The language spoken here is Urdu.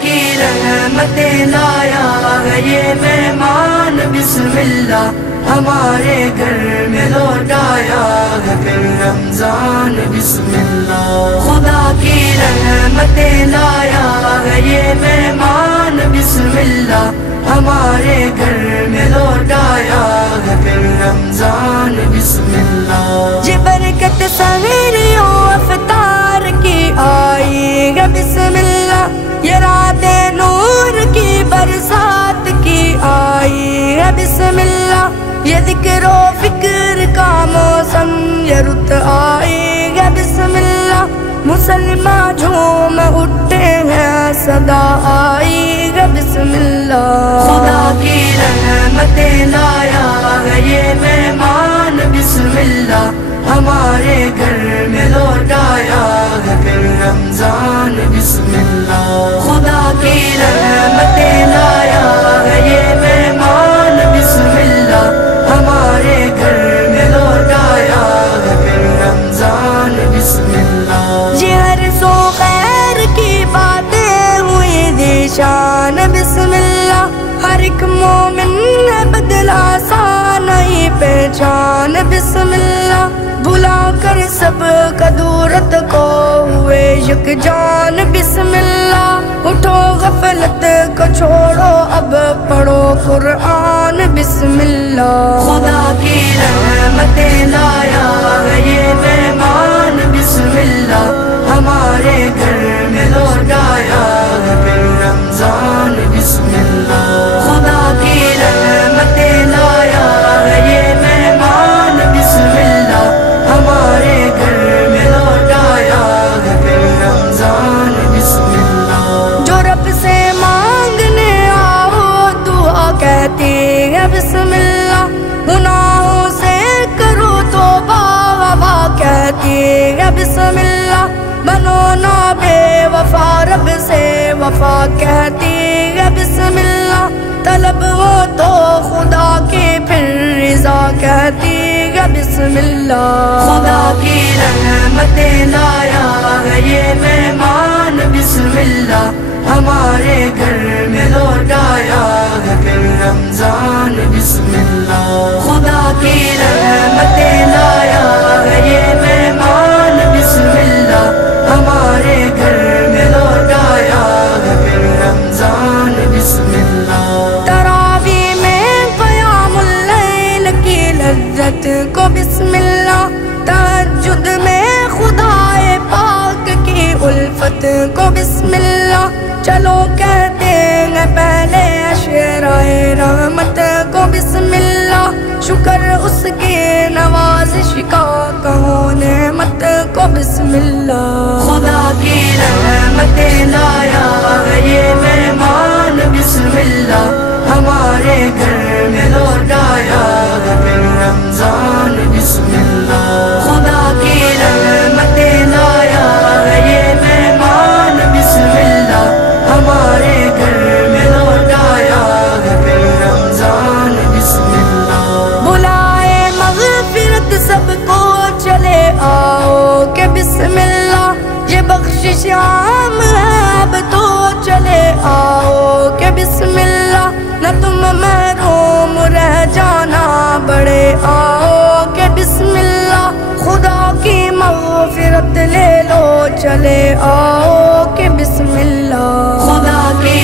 کی رحمتیں لایا ہے یہ مہمان بسم اللہ ہمارے گھر میں لوٹایا ہے پھر رمضان بسم اللہ خدا کی رحمتیں لایا ہے یہ مہمان بسم اللہ ہمارے گھر میں لوٹایا ہے پھر رمضان بسم اللہ یہ برکت سحریوں افطار کی آئی ہے بسم اللہ یہ رات نور کی برسات کی آئی ہے بسم اللہ یہ ذکر و فکر کا موسم یہ رت آئی ہے بسم اللہ مسلمان جھوم اٹھتے ہیں صدا آئی ہے بسم اللہ خدا کی رحمتیں لایا ہے یہ مہمان بسم اللہ ہمارے گھر میں لوٹایا ہے پھر رمضان بسم اللہ خدا کی رحمتیں لایا ہے یہ مہمان بسم اللہ ہمارے گھر میں لوٹایا ہے پھر رمضان بسم اللہ یہ ہر سو خیر کی باتیں ہوئی ذیشان بسم اللہ ہر ایک مومن ہے بدلا سا نہیں پہچان بسم اللہ بھلا کر سب قدورت کو ہوئے یک جان بسم اللہ اٹھو غفلت کو چھوڑو اب پڑھو قرآن بسم اللہ خدا کی رحمتیں لایا ہے یہ مہمان بسم اللہ ہمارے گھر میں لوٹایا ہے پھر رمضان بسم اللہ خدا کی رحمتیں لایا ہے یہ مہمان بسم اللہ ہمارے گھر میں لوٹایا ہے پھر رمضان بسم اللہ جو رب سے مانگنے آؤ دعا کہتی ہے بسم اللہ گناہوں سے کرو توبہ وبا کہتی ہے بسم اللہ بنو نہ بے وفا رب سے وفا کہتی ہے بسم اللہ طلب ہو تو خدا کی پھر رضا کہتی ہے بسم اللہ خدا کی رحمتیں لایا ہے یہ مہمان بسم اللہ ہمارے گھر میں لوٹایا ہے پھر رمضان بسم اللہ خدا کی رحمتیں لایا ہے یہ مہمان بسم اللہ ہمارے گھر میں لوٹایا ہے پھر رمضان بسم اللہ تراوی میں قیام اللیل کی لذت کو بسم اللہ تہجد میں خدائے پاک کی الفت کو بسم اللہ چلو کہتے ہیں پہلے عشرۂ رحمت کو بسم اللہ شکر اس کی نوازش کا کہو نعمت کو بسم اللہ خدا کی رحمتیں لایا ہے یہ مہمان بسم اللہ ہمارے گھر میں لوٹایا ہے پھر رمضان بسم اللہ خدا کی رحمتیں لایا ہے یہ مہمان بسم اللہ ہمارے گھر میں لوٹایا ہے پھر رمضان بسم اللہ بلائے مغفرت سب کو چلے آؤ کہ بسم اللہ یہ بخشش عام ہے اب تو چلے آؤ کہ بسم اللہ نہ تم محروم رہ جانا بڑے آؤ کہ بسم اللہ خدا کی مغفرت لے لو چلے آؤ کہ بسم اللہ خدا کی